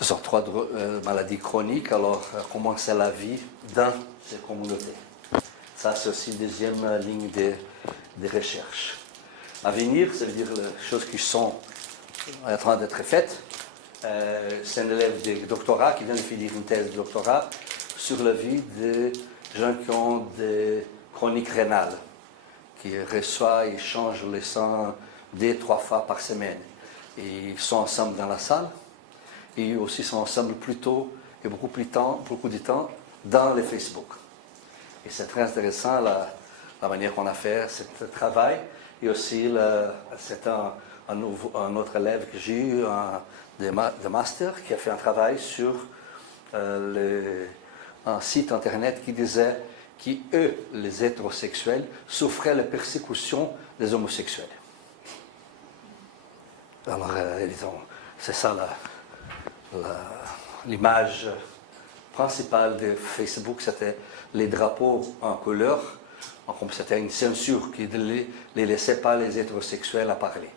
Ce sont trois maladies chroniques, alors comment c'est la vie dans ces communautés. Ça, c'est aussi la deuxième ligne de recherche. À venir, ça veut dire les choses qui sont en train d'être faites. C'est un élève de doctorat qui vient de finir une thèse de doctorat sur la vie de gens qui ont des chroniques rénales, qui reçoivent et changent le sang 2-3 fois par semaine. Et ils sont ensemble dans la salle, et aussi sont ensemble plus tôt et beaucoup de temps dans le Facebook. Et c'est très intéressant la manière qu'on a fait ce travail. Et aussi, c'est un autre élève que j'ai eu de master qui a fait un travail sur un site internet qui disait qu'eux, les hétérosexuels, souffraient la persécution des homosexuels. Alors, c'est ça l'image principale de Facebook, c'était les drapeaux en couleur, comme c'était une censure qui ne les laissait pas les hétérosexuels à parler.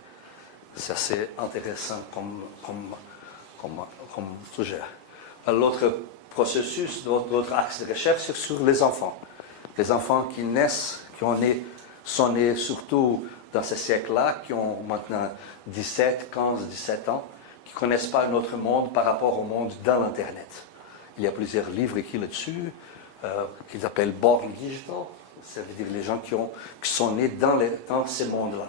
C'est assez intéressant comme sujet. L'autre processus, l'autre axe de recherche, c'est sur les enfants. Les enfants qui naissent, sont nés surtout dans ce siècle-là, qui ont maintenant 17, 15, 17 ans, qui ne connaissent pas un autre monde par rapport au monde dans l'Internet. Il y a plusieurs livres écrits là-dessus, qu'ils appellent Born Digital. Ça veut dire les gens qui sont nés dans ces mondes-là.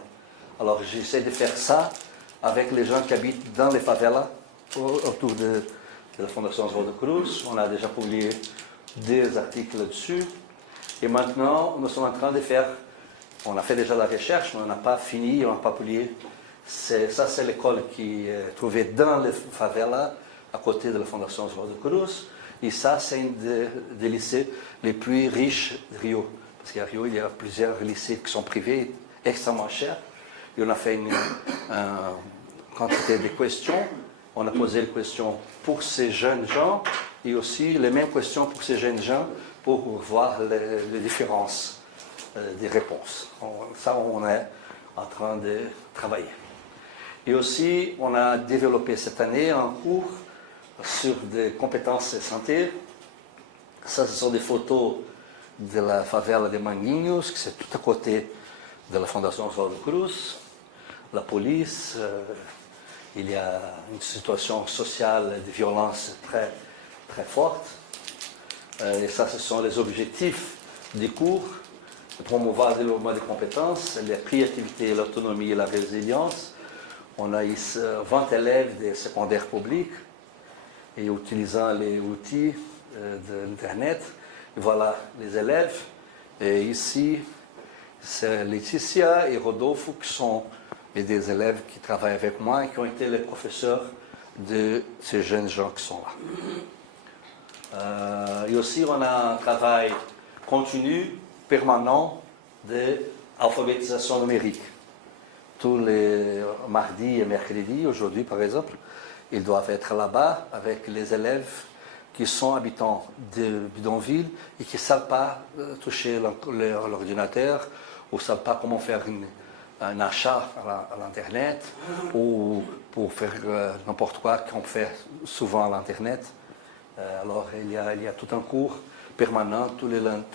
Alors j'essaie de faire ça avec les gens qui habitent dans les favelas, autour de la Fondation Oswaldo Cruz. On a déjà publié des articles là-dessus. Et maintenant, nous sommes en train de faire, on a fait déjà la recherche, mais on n'a pas fini, on n'a pas publié. Ça, c'est l'école qui est trouvée dans les favelas, à côté de la Fondation Oswaldo Cruz. Et ça, c'est un des lycées les plus riches de Rio. Parce qu'à Rio, il y a plusieurs lycées qui sont privés, extrêmement chers. Et on a fait une quantité de questions. On a posé les questions pour ces jeunes gens et aussi les mêmes questions pour ces jeunes gens pour voir les différences des réponses. Ça, on est en train de travailler. Et aussi, on a développé cette année un cours sur des compétences santé. Ça, ce sont des photos de la favela de Manguinhos, qui c'est tout à côté de la Fondation Oswaldo Cruz. La police, il y a une situation sociale de violence très, très forte. Et ça, ce sont les objectifs des cours, de promouvoir le développement des compétences, la créativité, l'autonomie et la résilience. On a ici 20 élèves des secondaires publics et utilisant les outils de l'Internet. Voilà les élèves. Et ici, c'est Laetitia et Rodolfo qui sont des élèves qui travaillent avec moi et qui ont été les professeurs de ces jeunes gens qui sont là. Et aussi, on a un travail continu, permanent, d'alphabétisation numérique. Tous les mardis et mercredis, aujourd'hui par exemple, ils doivent être là-bas avec les élèves qui sont habitants de bidonville et qui ne savent pas toucher l'ordinateur ou ne savent pas comment faire un achat à l'Internet ou pour faire n'importe quoi qu'on fait souvent à l'Internet. Alors il y a tout un cours permanent tous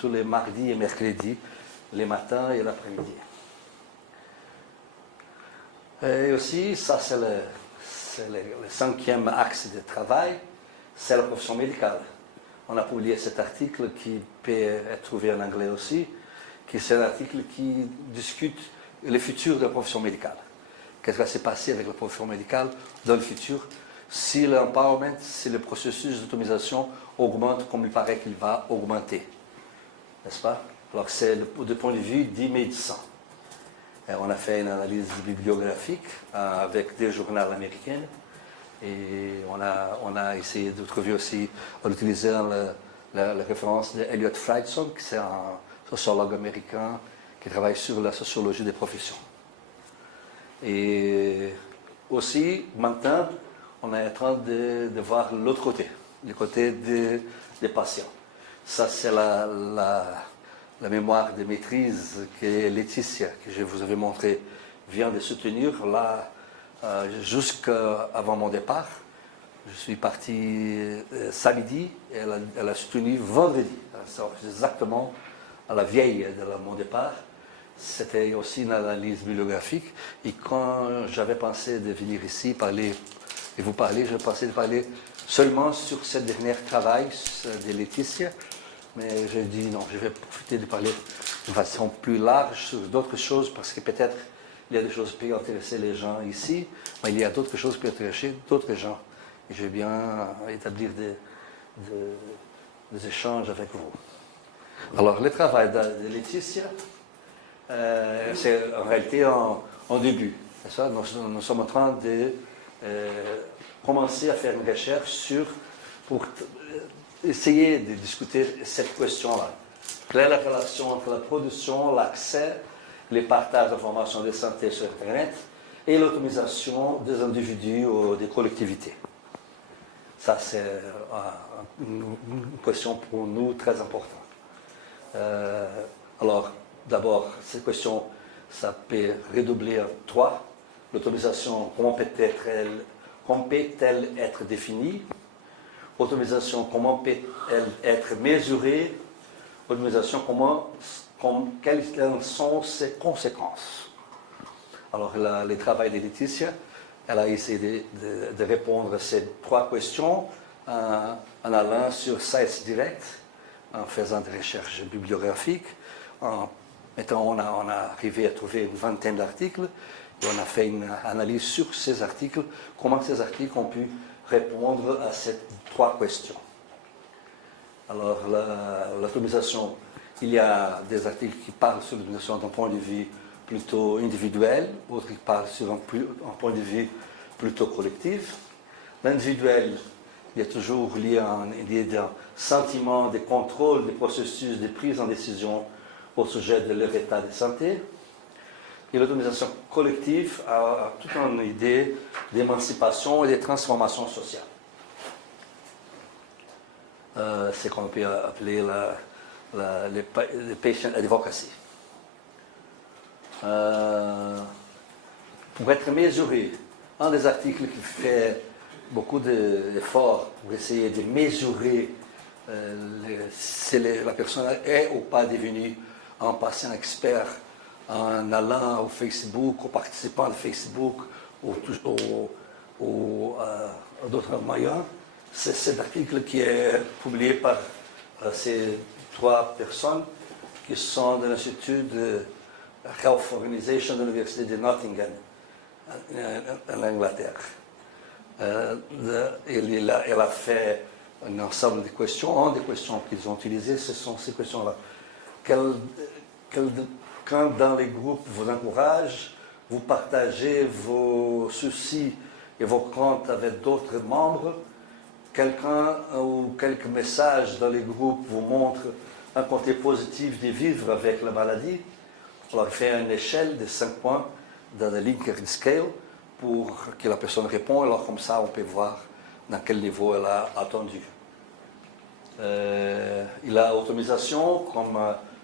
les mardis et mercredis, les matins et l'après-midi. Et aussi, ça c'est le 5e axe de travail, c'est la profession médicale. On a publié cet article qui peut être trouvé en anglais aussi, qui c'est un article qui discute le futur de la profession médicale. Qu'est-ce qui va se passer avec la profession médicale dans le futur si l'empowerment, si le processus d'automatisation augmente comme il paraît qu'il va augmenter. N'est-ce pas? Alors c'est du point de vue des médecins. On a fait une analyse bibliographique avec des journaux américains et on a essayé de trouver aussi, en utilisant la référence d'Elliot Friedson, qui est un sociologue américain qui travaille sur la sociologie des professions. Et aussi, maintenant, on est en train de voir l'autre côté, le côté des patients. Ça, c'est la mémoire de maîtrise que Laetitia, que je vous avais montré, vient de soutenir là jusqu'avant mon départ. Je suis parti samedi et elle a soutenu vendredi. Exactement à la veille de mon départ. C'était aussi une analyse bibliographique. Et quand j'avais pensé de venir ici parler et vous parler, je pensais de parler seulement sur ce dernier travail de Laetitia. Mais j'ai dit non, je vais profiter de parler de façon plus large sur d'autres choses parce que peut-être il y a des choses qui peuvent intéresser les gens ici, mais il y a d'autres choses qui peuvent intéresser d'autres gens. Et je vais bien établir des échanges avec vous. Alors, le travail de Laetitia, c'est en réalité en début. Nous sommes en train de commencer à faire une recherche pour essayer de discuter cette question-là. Quelle est la relation entre la production, l'accès, les partages d'informations de santé sur Internet et l'automatisation des individus ou des collectivités? Ça, c'est une question pour nous très importante. Alors, d'abord, cette question, ça peut redoubler en trois. L'automatisation, comment peut-elle être définie? Automatisation, comment peut-elle être mesurée? Automatisation, quelles sont ses conséquences? Alors, le travail de Laetitia, elle a essayé de répondre à ces trois questions en allant sur Science Direct, en faisant des recherches bibliographiques. Maintenant, on a arrivé à trouver une vingtaine d'articles et on a fait une analyse sur ces articles, comment ces articles ont pu répondre à ces trois questions. Alors, l'automatisation, il y a des articles qui parlent sur l'automatisation d'un point de vue plutôt individuel, d'autres qui parlent sur un point de vue plutôt collectif. L'individuel, il y a toujours lié à un sentiment de contrôle des processus de prise en décision au sujet de leur état de santé. Et l'automatisation collective a toute une idée d'émancipation et de transformation sociale. C'est ce qu'on peut appeler le patient advocacy. Pour être mesuré, un des articles qui fait beaucoup d'efforts pour essayer de mesurer si la personne est ou pas devenue un patient expert en allant au Facebook, aux participants de Facebook ou d'autres moyens. C'est cet article qui est publié par ces trois personnes qui sont de l'Institut de Health Organization de l'Université de Nottingham, en Angleterre. Elle a fait un ensemble de questions. Une des questions qu'ils ont utilisées, ce sont ces questions-là. Quand dans les groupes vous encouragent, vous partagez vos soucis et vos craintes avec d'autres membres, quelqu'un ou quelques messages dans les groupes vous montrent un côté positif de vivre avec la maladie. Alors, il fait une échelle de 5 points dans le Likert Scale pour que la personne réponde. Alors, comme ça, on peut voir dans quel niveau elle a attendu. Il y a l'automatisation comme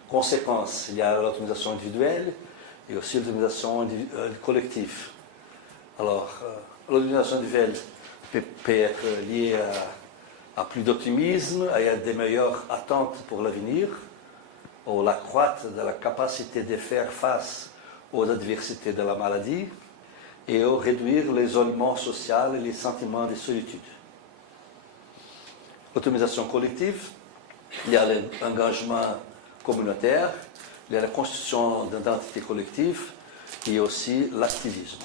conséquence. Il y a l'automatisation individuelle et aussi l'automatisation collective. Alors, l'automatisation individuelle peut être liée à plus d'optimisme, à des meilleures attentes pour l'avenir, ou l'accroître de la capacité de faire face aux adversités de la maladie et au réduire l'isolement social et les sentiments de solitude. L'automatisation collective, il y a l'engagement communautaire, il y a la constitution d'identité collective et aussi l'activisme.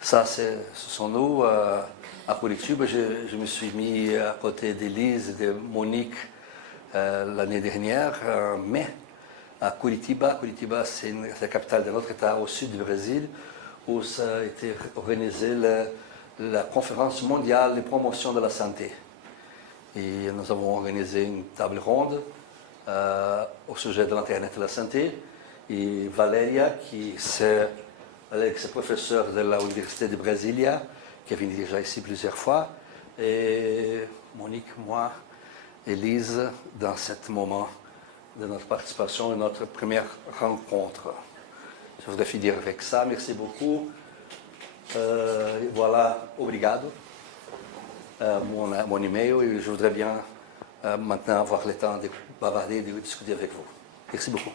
Ça, ce sont nous. À Curitiba, je me suis mis à côté d'Elise et de Monique l'année dernière, en mai, à Curitiba. Curitiba, c'est la capitale de notre État au sud du Brésil, où ça a été organisé la conférence mondiale de promotion de la santé. Et nous avons organisé une table ronde au sujet de l'Internet et de la santé. Et Valéria, qui est l'ex-professeur de l'Université de Brasilia, qui est venu déjà ici plusieurs fois, et Monique, moi, Elise, dans ce moment de notre participation et notre première rencontre. Je voudrais finir avec ça. Merci beaucoup. Voilà, obrigado. Mon email, et je voudrais bien maintenant avoir le temps de bavarder et de discuter avec vous. Merci beaucoup.